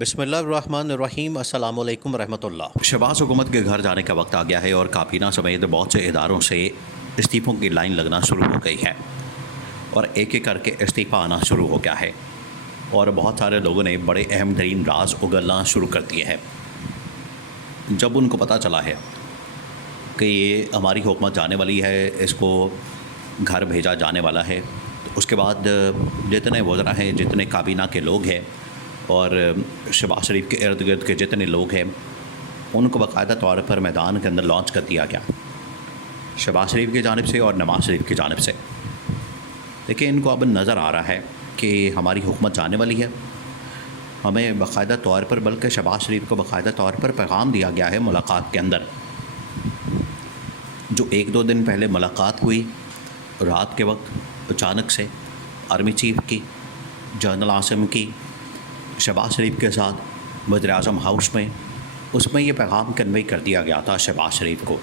بسم اللہ الرحمن الرحیم۔ السلام علیکم ورحمۃ اللہ۔ شہباز حکومت کے گھر جانے کا وقت آ گیا ہے اور کابینہ سمیت بہت سے اداروں سے استعفوں کی لائن لگنا شروع ہو گئی ہے اور ایک ایک کر کے استعفیٰ آنا شروع ہو گیا ہے اور بہت سارے لوگوں نے بڑے اہم ترین راز اگلنا شروع کر دیے ہیں۔ جب ان کو پتہ چلا ہے کہ یہ ہماری حکومت جانے والی ہے، اس کو گھر بھیجا جانے والا ہے، تو اس کے بعد جتنے وزراء ہیں، جتنے کابینہ کے لوگ ہیں اور شہباز شریف کے ارد گرد کے جتنے لوگ ہیں، ان کو باقاعدہ طور پر میدان کے اندر لانچ کر دیا گیا، شہباز شریف کی جانب سے اور نواز شریف کی جانب سے۔ لیکن ان کو اب نظر آ رہا ہے کہ ہماری حکومت جانے والی ہے، ہمیں باقاعدہ طور پر، بلکہ شہباز شریف کو باقاعدہ طور پر پیغام دیا گیا ہے ملاقات کے اندر۔ جو ایک دو دن پہلے ملاقات ہوئی رات کے وقت، اچانک سے آرمی چیف کی، جنرل عاصم کی، شہباز شریف کے ساتھ وزیر اعظم ہاؤس میں، اس میں یہ پیغام کنوے کر دیا گیا تھا شہباز شریف کو،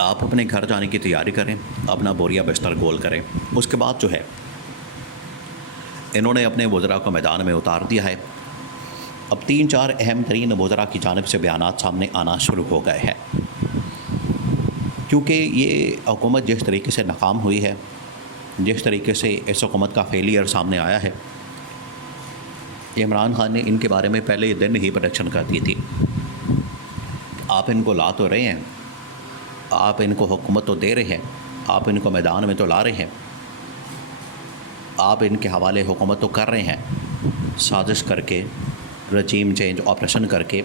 آپ اپنے گھر جانے کی تیاری کریں، اپنا بوریا بستر گول کریں۔ اس کے بعد جو ہے انہوں نے اپنے وزراء کو میدان میں اتار دیا ہے۔ اب 3-4 اہم ترین وزراء کی جانب سے بیانات سامنے آنا شروع ہو گئے ہیں، کیونکہ یہ حکومت جس طریقے سے ناکام ہوئی ہے، جس طریقے سے اس حکومت کا فیلئر سامنے آیا ہے، عمران خان نے ان کے بارے میں پہلے دن ہی پریڈکشن کر دی تھی۔ آپ ان کو لا تو رہے ہیں، آپ ان کو حکومت تو دے رہے ہیں، آپ ان کو میدان میں تو لا رہے ہیں، آپ ان کے حوالے حکومت تو کر رہے ہیں، سازش کر کے، رجیم چینج آپریشن کر کے،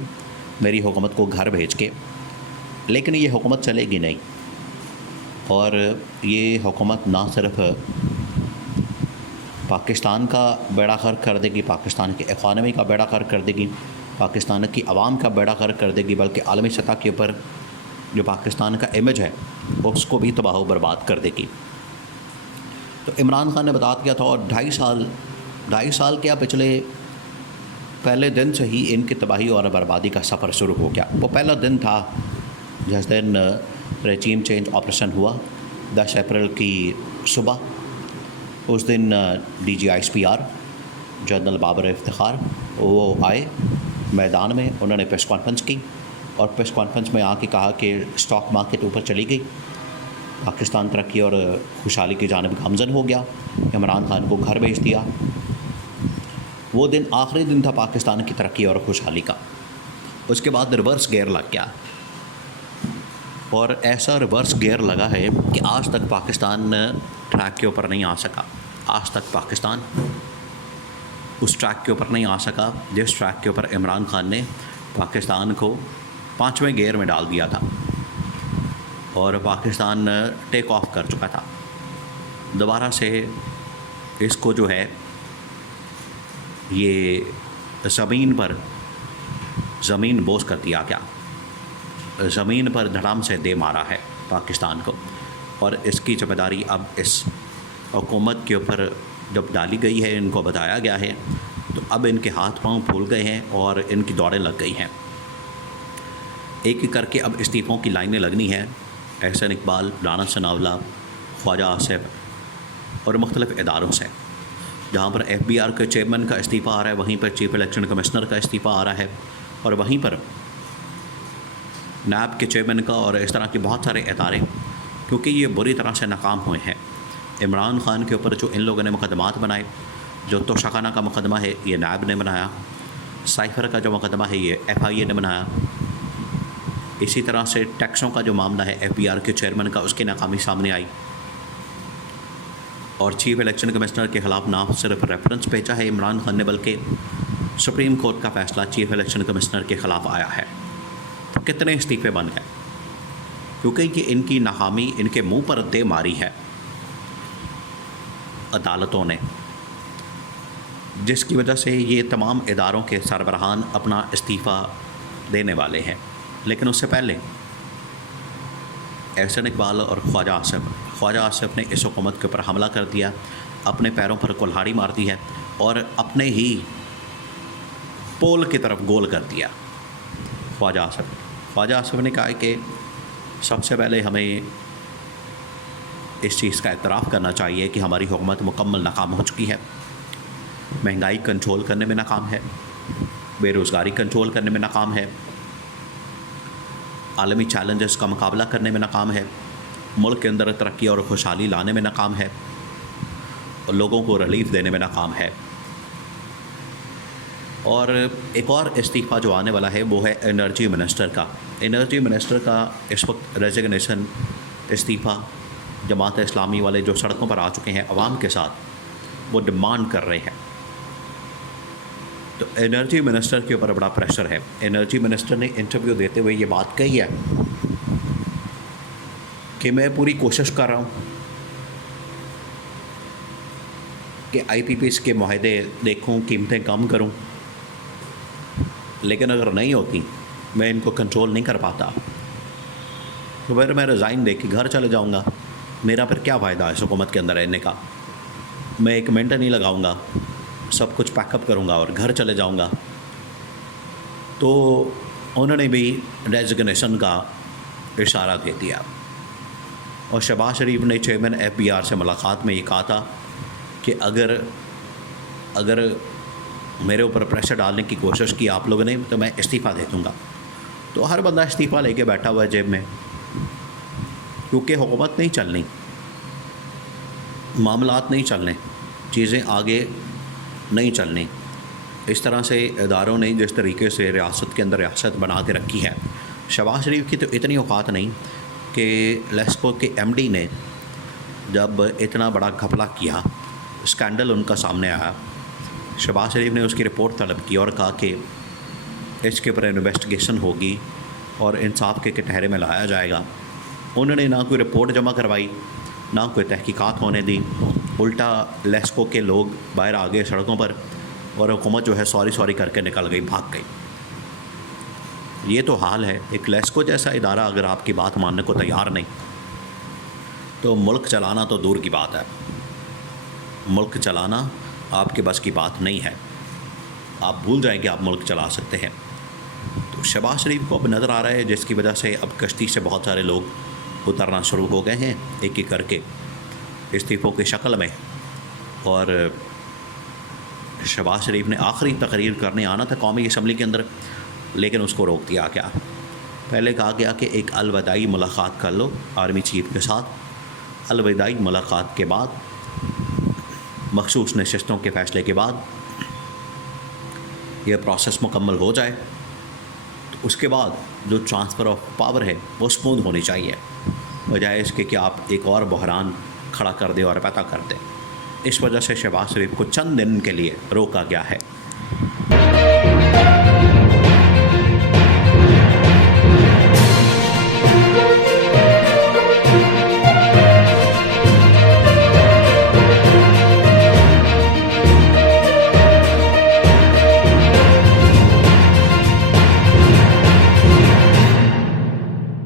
میری حکومت کو گھر بھیج کے، لیکن یہ حکومت چلے گی نہیں۔ اور یہ حکومت نہ صرف پاکستان کا بیڑا غرق کر دے گی، پاکستان کی اکانومی کا بیڑا غرق کر دے گی، پاکستان کی عوام کا بیڑا غرق کر دے گی، بلکہ عالمی سطح کے اوپر جو پاکستان کا امیج ہے اس کو بھی تباہ و برباد کر دے گی۔ تو عمران خان نے بتا دیا تھا، اور 2.5 سال کیا، پہلے دن سے ہی ان کی تباہی اور بربادی کا سفر شروع ہو گیا۔ وہ پہلا دن تھا جس دن رجیم چینج آپریشن ہوا، 10 اپریل کی صبح۔ اس دن D G I S P R general Babar Iftikhar وہ آئے میدان میں، انہوں نے پریس کانفرنس کی اور پریس کانفرنس میں آ کے کہا کہ اسٹاک مارکیٹ اوپر چلی گئی، پاکستان ترقی اور خوشحالی کی جانب گامزن ہو گیا، عمران خان کو گھر بھیج دیا۔ وہ دن آخری دن تھا پاکستان کی ترقی اور خوشحالی کا۔ اس کے بعد ریورس گیئر لگ گیا، اور ایسا ریورس گیئر لگا ہے کہ آج تک پاکستان ٹریک کے اوپر نہیں آ سکا، آج تک پاکستان اس ٹریک کے اوپر نہیں آ سکا جس ٹریک کے اوپر عمران خان نے پاکستان کو 5ویں گیئر میں ڈال دیا تھا، اور پاکستان ٹیک آف کر چکا تھا۔ دوبارہ سے اس کو جو ہے یہ زمین بوس کر دیا گیا، زمین پر دھڑام سے دے مارا ہے پاکستان کو، اور اس کی ذمہ داری اب اس حکومت کے اوپر جب ڈالی گئی ہے، ان کو بتایا گیا ہے، تو اب ان کے ہاتھ پاؤں پھول گئے ہیں اور ان کی دوڑیں لگ گئی ہیں۔ ایک ایک کر کے اب استعفوں کی لائنیں لگنی ہیں، احسن اقبال، رانا ثناءاللہ، خواجہ آصف اور مختلف اداروں سے۔ جہاں پر ایف بی آر کے چیئرمین کا استعفیٰ آ رہا ہے، وہیں پر چیف الیکشن کمشنر کا استعفیٰ آ رہا ہے، اور وہیں پر نیب کے چیئرمین کا، اور اس طرح کے بہت سارے ادارے، کیونکہ یہ بری طرح سے ناکام ہوئے ہیں۔ عمران خان کے اوپر جو ان لوگوں نے مقدمات بنائے، جو توشخانہ کا مقدمہ ہے یہ نیب نے بنایا، سائفر کا جو مقدمہ ہے یہ ایف آئی اے نے بنایا، اسی طرح سے ٹیکسوں کا جو معاملہ ہے ایف بی آر کے چیئرمین کا، اس کی ناکامی سامنے آئی، اور چیف الیکشن کمشنر کے خلاف نہ صرف ریفرنس بھیجا ہے عمران خان نے، بلکہ سپریم کورٹ کا فیصلہ چیف الیکشن کمشنر کے خلاف آیا ہے۔ تو کتنے استعفے بن گئے، کیونکہ یہ ان کی ناکامی، ان کے منہ پر دے ماری ہے عدالتوں نے، جس کی وجہ سے یہ تمام اداروں کے سربراہان اپنا استعفیٰ دینے والے ہیں۔ لیکن اس سے پہلے احسن اقبال اور خواجہ آصف نے اس حکومت کے اوپر حملہ کر دیا، اپنے پیروں پر کلہاڑی مار دی ہے اور اپنے ہی پول کی طرف گول کر دیا۔ خواجہ آصف نے کہا کہ سب سے پہلے ہمیں اس چیز کا اعتراف کرنا چاہیے کہ ہماری حکومت مکمل ناکام ہو چکی ہے، مہنگائی کنٹرول کرنے میں ناکام ہے، بے روزگاری کنٹرول کرنے میں ناکام ہے، عالمی چیلنجز کا مقابلہ کرنے میں ناکام ہے، ملک کے اندر ترقی اور خوشحالی لانے میں ناکام ہے، اور لوگوں کو ریلیف دینے میں ناکام ہے۔ اور ایک اور استعفیٰ جو آنے والا ہے وہ ہے انرجی منسٹر کا۔ انرجی منسٹر کا اس وقت ریزگنیشن، استعفیٰ جماعت اسلامی والے جو سڑکوں پر آ چکے ہیں عوام کے ساتھ، وہ ڈیمانڈ کر رہے ہیں۔ تو انرجی منسٹر کے اوپر بڑا پریشر ہے۔ انرجی منسٹر نے انٹرویو دیتے ہوئے یہ بات کہی ہے کہ میں پوری کوشش کر رہا ہوں کہ آئی پی پیز کے معاہدے دیکھوں، قیمتیں کم کروں، لیکن اگر نہیں ہوتی، میں ان کو کنٹرول نہیں کر پاتا، تو پھر میں ریزائن دے کے گھر چلے جاؤں گا۔ میرا پھر کیا فائدہ ہے اس حکومت کے اندر رہنے کا؟ میں 1 منٹ نہیں لگاؤں گا، سب کچھ پیک اپ کروں گا اور گھر چلے جاؤں گا۔ تو انہوں نے بھی ریزگنیشن کا اشارہ دے دیا۔ اور شہباز شریف نے چیئرمین FBR سے ملاقات میں یہ کہا تھا کہ اگر میرے اوپر پریشر ڈالنے کی کوشش کی آپ لوگوں نے تو میں استعفیٰ دے دوں گا۔ تو ہر بندہ استعفیٰ لے کے بیٹھا ہوا ہے جیب میں، کیونکہ حکومت نہیں چلنی، معاملات نہیں چلنے، چیزیں آگے نہیں چلنی۔ اس طرح سے اداروں نے جس طریقے سے ریاست کے اندر ریاست بنا کے رکھی ہے، شہباز شریف کی تو اتنی اوقات نہیں کہ لیسکو کے MD نے جب اتنا بڑا گھپلا کیا، اسکینڈل ان کا سامنے آیا، شہباز شریف نے اس کی رپورٹ طلب کی اور کہا کہ اس کے اوپر انویسٹیگیشن ہوگی اور انصاف کے کٹہرے میں لایا جائے گا۔ انہوں نے نہ کوئی رپورٹ جمع کروائی، نہ کوئی تحقیقات ہونے دی، الٹا لیسکو کے لوگ باہر آ گئے سڑکوں پر، اور حکومت جو ہے سوری کر کے نکل گئی، بھاگ گئی۔ یہ تو حال ہے۔ ایک لیسکو جیسا ادارہ اگر آپ کی بات ماننے کو تیار نہیں، تو ملک چلانا تو دور کی بات ہے۔ ملک چلانا آپ کے بس کی بات نہیں ہے۔ آپ بھول جائیں کہ آپ ملک چلا سکتے ہیں۔ تو شہباز شریف کو اب نظر آ رہا ہے، جس کی وجہ سے اب کشتی سے بہت سارے لوگ اترنا شروع ہو گئے ہیں، ایک ایک کر کے استعفوں کی شکل میں۔ اور شہباز شریف نے آخری تقریر کرنے آنا تھا قومی اسمبلی کے اندر، لیکن اس کو روک دیا گیا۔ پہلے کہا گیا کہ ایک الوداعی ملاقات کر لو آرمی چیف کے ساتھ، الوداعی ملاقات کے بعد، مخصوص نشستوں کے فیصلے کے بعد یہ پروسیس مکمل ہو جائے، تو اس کے بعد جو ٹرانسفر آف پاور ہے وہ اسموتھ ہونی چاہیے، بجائے اس کے کہ آپ ایک اور بحران کھڑا کر دیں اور پیدا کر دیں۔ اس وجہ سے شہباز شریف کو چند دن کے لیے روکا گیا ہے۔